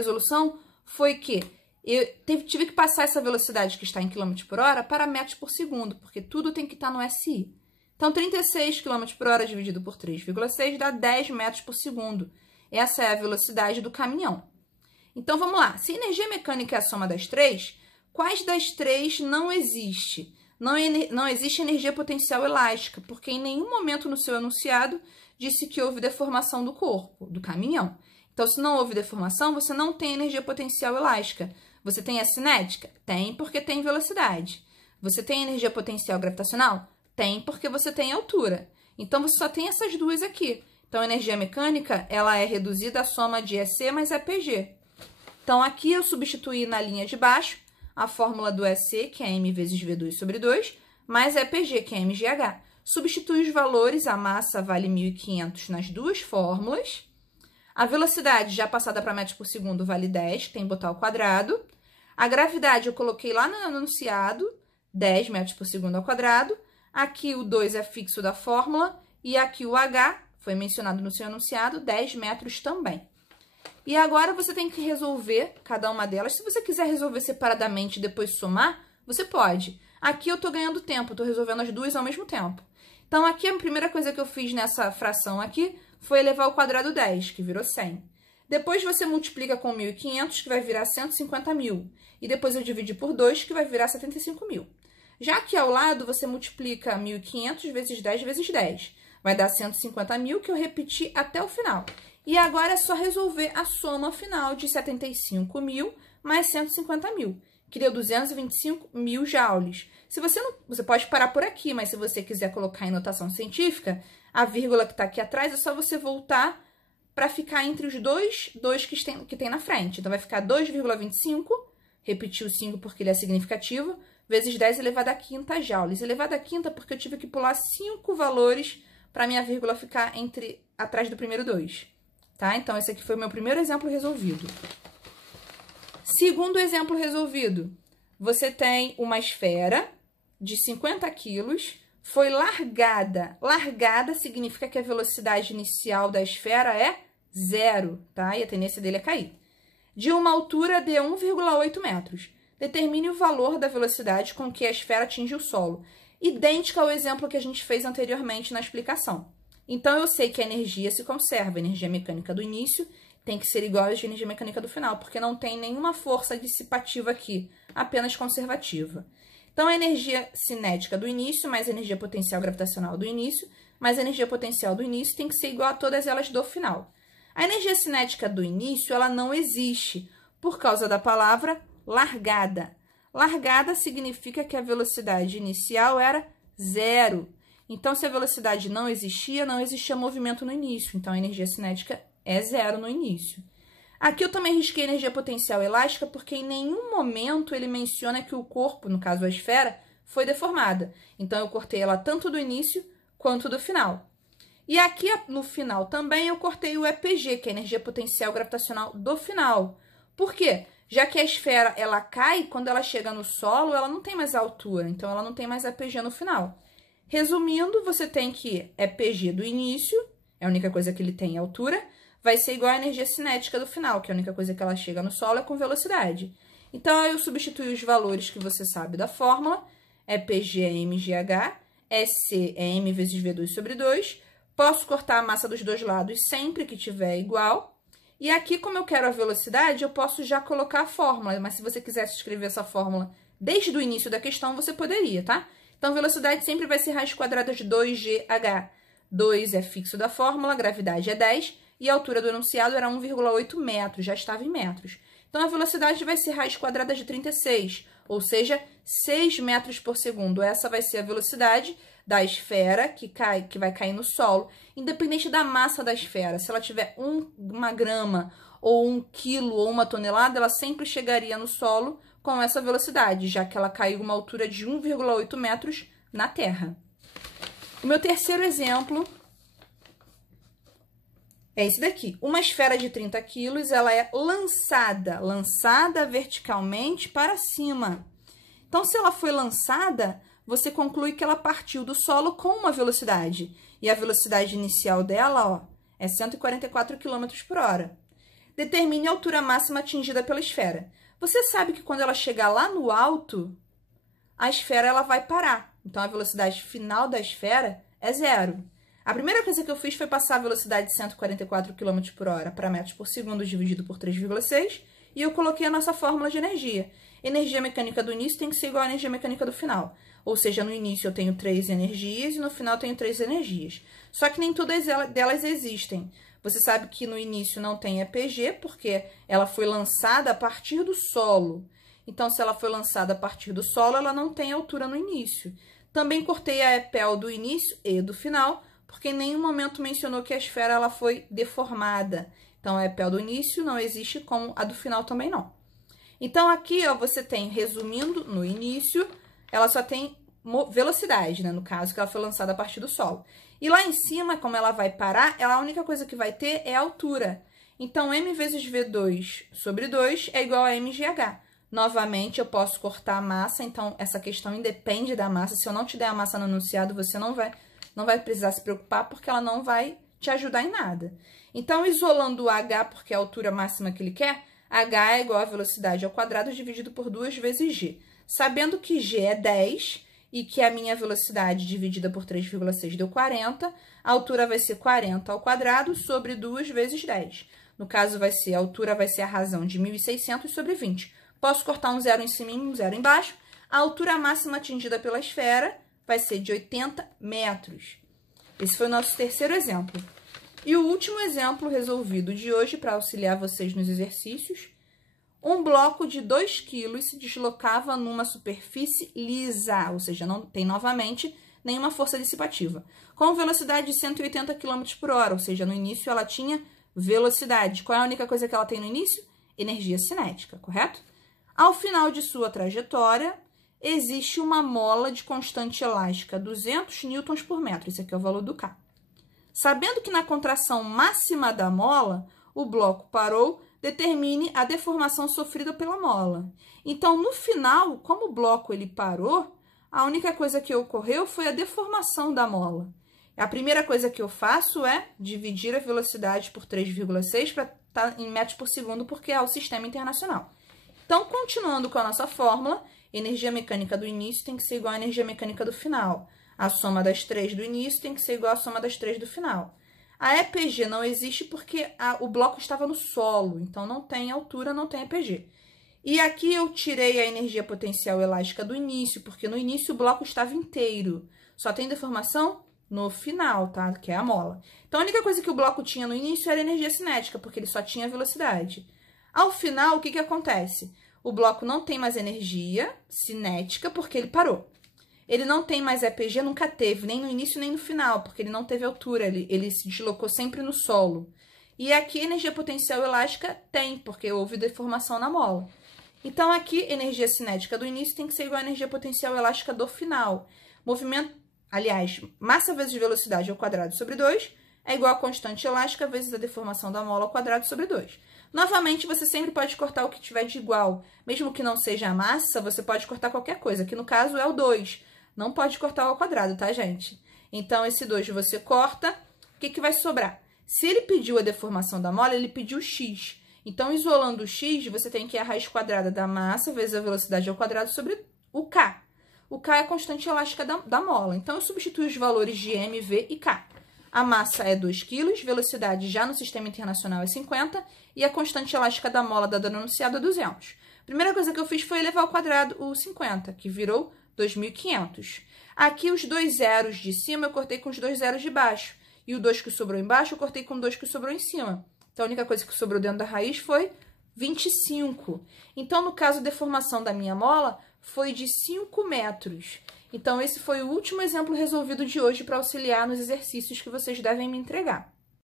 resolução foi que eu tive que passar essa velocidade que está em km por hora para metros por segundo, porque tudo tem que estar no SI. Então, 36 km por hora dividido por 3,6 dá 10 metros por segundo. Essa é a velocidade do caminhão. Então, vamos lá. Se energia mecânica é a soma das três, quais das três não existe? Não existe energia potencial elástica, porque em nenhum momento no seu enunciado disse que houve deformação do corpo, do caminhão. Então, se não houve deformação, você não tem energia potencial elástica. Você tem a cinética? Tem, porque tem velocidade. Você tem energia potencial gravitacional? Tem, porque você tem altura. Então, você só tem essas duas aqui. Então, a energia mecânica, ela é reduzida à soma de EC mais EPG. Então, aqui eu substituí na linha de baixo a fórmula do EC, que é M vezes V2 sobre 2, mais EPG, que é MGH. Substitui os valores, a massa vale 1.500 nas duas fórmulas. A velocidade, já passada para metros por segundo, vale 10, tem que botar ao quadrado. A gravidade eu coloquei lá no enunciado, 10 metros por segundo ao quadrado. Aqui o 2 é fixo da fórmula e aqui o H, foi mencionado no seu enunciado, 10 metros também. E agora você tem que resolver cada uma delas. Se você quiser resolver separadamente e depois somar, você pode. Aqui eu estou ganhando tempo, estou resolvendo as duas ao mesmo tempo. Então, aqui a primeira coisa que eu fiz nessa fração aqui foi elevar ao quadrado 10, que virou 100. Depois você multiplica com 1.500, que vai virar 150.000. E depois eu dividi por 2, que vai virar 75.000. Já aqui ao lado, você multiplica 1.500 vezes 10 vezes 10. Vai dar 150.000, que eu repeti até o final. E agora é só resolver a soma final de 75.000 mais 150.000, que deu 225.000 joules. Se você não, você pode parar por aqui, mas se você quiser colocar em notação científica, a vírgula que está aqui atrás é só você voltar para ficar entre os dois que tem na frente. Então, vai ficar 2,25, repetir o 5 porque ele é significativo, vezes 10 elevado à quinta joules. Elevado à quinta porque eu tive que pular 5 valores para minha vírgula ficar atrás do primeiro 2. Tá? Então, esse aqui foi o meu primeiro exemplo resolvido. Segundo exemplo resolvido, você tem uma esfera de 50 quilos, foi largada. Largada significa que a velocidade inicial da esfera é 0, tá? E a tendência dele é cair. De uma altura de 1,8 metros. Determine o valor da velocidade com que a esfera atinge o solo. Idêntica ao exemplo que a gente fez anteriormente na explicação. Então, eu sei que a energia se conserva. A energia mecânica do início tem que ser igual à energia mecânica do final, porque não tem nenhuma força dissipativa aqui, apenas conservativa. Então, a energia cinética do início, mais a energia potencial gravitacional do início, mais a energia potencial do início, tem que ser igual a todas elas do final. A energia cinética do início, ela não existe, por causa da palavra largada. Largada significa que a velocidade inicial era 0. Então, se a velocidade não existia movimento no início. Então, a energia cinética é 0 no início. Aqui eu também risquei energia potencial elástica, porque em nenhum momento ele menciona que o corpo, no caso a esfera, foi deformada. Então, eu cortei ela tanto do início quanto do final. E aqui no final também eu cortei o EPG, que é a energia potencial gravitacional do final. Por quê? Já que a esfera ela cai, quando ela chega no solo, ela não tem mais altura. Então, ela não tem mais EPG no final. Resumindo, você tem que EPG do início, é a única coisa que ele tem altura, vai ser igual à energia cinética do final, que é a única coisa que ela chega no solo é com velocidade. Então, eu substituo os valores que você sabe da fórmula, EPG é MGH, EC é M vezes V2 sobre 2, posso cortar a massa dos dois lados sempre que tiver igual, e aqui, como eu quero a velocidade, eu posso já colocar a fórmula, mas se você quisesse escrever essa fórmula desde o início da questão, você poderia, tá? Então, velocidade sempre vai ser raiz quadrada de 2GH. 2 é fixo da fórmula, gravidade é 10, e a altura do enunciado era 1,8 metros, já estava em metros. Então, a velocidade vai ser raiz quadrada de 36, ou seja, 6 metros por segundo. Essa vai ser a velocidade da esfera que vai cair no solo, independente da massa da esfera. Se ela tiver 1 grama, ou 1 quilo, ou 1 tonelada, ela sempre chegaria no solo com essa velocidade, já que ela caiu uma altura de 1,8 metros na Terra. O meu terceiro exemplo é esse daqui. Uma esfera de 30 quilos, ela é lançada verticalmente para cima. Então, se ela foi lançada, você conclui que ela partiu do solo com uma velocidade. E a velocidade inicial dela, ó, é 144 km por hora. Determine a altura máxima atingida pela esfera. Você sabe que quando ela chegar lá no alto, a esfera ela vai parar. Então, a velocidade final da esfera é 0. A primeira coisa que eu fiz foi passar a velocidade de 144 km por hora para metros por segundo dividido por 3,6 e eu coloquei a nossa fórmula de energia. Energia mecânica do início tem que ser igual à energia mecânica do final. Ou seja, no início eu tenho 3 energias e no final eu tenho 3 energias. Só que nem todas delas existem. Você sabe que no início não tem EPG, porque ela foi lançada a partir do solo. Então, se ela foi lançada a partir do solo, ela não tem altura no início. Também cortei a EPEL do início e do final, porque em nenhum momento mencionou que a esfera ela foi deformada. Então, a EPEL do início não existe, como a do final também não. Então, aqui, ó, você tem, resumindo, no início, ela só tem velocidade, né? No caso, que ela foi lançada a partir do solo. E lá em cima, como ela vai parar, a única coisa que vai ter é a altura. Então, m vezes v2 sobre 2 é igual a mgh. Novamente, eu posso cortar a massa, então essa questão independe da massa. Se eu não te der a massa no enunciado, você não vai precisar se preocupar, porque ela não vai te ajudar em nada. Então, isolando o h, porque é a altura máxima que ele quer, h é igual a velocidade ao quadrado dividido por 2 vezes g. Sabendo que g é 10 e que a minha velocidade dividida por 3,6 deu 40, a altura vai ser 40 ao quadrado sobre 2 vezes 10. No caso, a altura vai ser a razão de 1.600 sobre 20. Posso cortar um zero em cima e um zero embaixo. A altura máxima atingida pela esfera vai ser de 80 metros. Esse foi o nosso terceiro exemplo. E o último exemplo resolvido de hoje, para auxiliar vocês nos exercícios, um bloco de 2 kg se deslocava numa superfície lisa, ou seja, não tem novamente nenhuma força dissipativa, com velocidade de 180 km por hora, ou seja, no início ela tinha velocidade. Qual é a única coisa que ela tem no início? Energia cinética, correto? Ao final de sua trajetória, existe uma mola de constante elástica, 200 newtons por metro. Esse aqui é o valor do K. Sabendo que na contração máxima da mola, o bloco parou, determine a deformação sofrida pela mola. Então, no final, como o bloco ele parou, a única coisa que ocorreu foi a deformação da mola. A primeira coisa que eu faço é dividir a velocidade por 3,6 para estar em metros por segundo, porque é o sistema internacional. Então, continuando com a nossa fórmula, energia mecânica do início tem que ser igual à energia mecânica do final. A soma das 3 do início tem que ser igual à soma das 3 do final. A EPG não existe porque o bloco estava no solo, então não tem altura, não tem EPG. E aqui eu tirei a energia potencial elástica do início, porque no início o bloco estava inteiro. Só tem deformação no final, tá? Que é a mola. Então, a única coisa que o bloco tinha no início era energia cinética, porque ele só tinha velocidade. Ao final, o que acontece? O bloco não tem mais energia cinética, porque ele parou. Ele não tem mais EPG, nunca teve, nem no início nem no final, porque ele não teve altura, ele se deslocou sempre no solo. E aqui, energia potencial elástica tem, porque houve deformação na mola. Então, aqui, energia cinética do início tem que ser igual à energia potencial elástica do final. Movimento, aliás, massa vezes velocidade ao quadrado sobre 2 é igual a constante elástica vezes a deformação da mola ao quadrado sobre 2. Novamente, você sempre pode cortar o que tiver de igual. Mesmo que não seja a massa, você pode cortar qualquer coisa, que no caso é o 2. Não pode cortar ao quadrado, tá, gente? Então, esse 2 você corta, o que vai sobrar? Se ele pediu a deformação da mola, ele pediu x. Então, isolando o x, você tem que ir a raiz quadrada da massa vezes a velocidade ao quadrado sobre o k. O k é a constante elástica da mola. Então, eu substituo os valores de m, v e k. A massa é 2 kg, velocidade já no sistema internacional é 50 e a constante elástica da mola dada no enunciado é 200. A primeira coisa que eu fiz foi elevar ao quadrado o 50, que virou 2.500. Aqui, os 2 zeros de cima eu cortei com os 2 zeros de baixo. E o 2 que sobrou embaixo eu cortei com o 2 que sobrou em cima. Então, a única coisa que sobrou dentro da raiz foi 25. Então, no caso, a deformação da minha mola foi de 5 metros. Então, esse foi o último exemplo resolvido de hoje para auxiliar nos exercícios que vocês devem me entregar.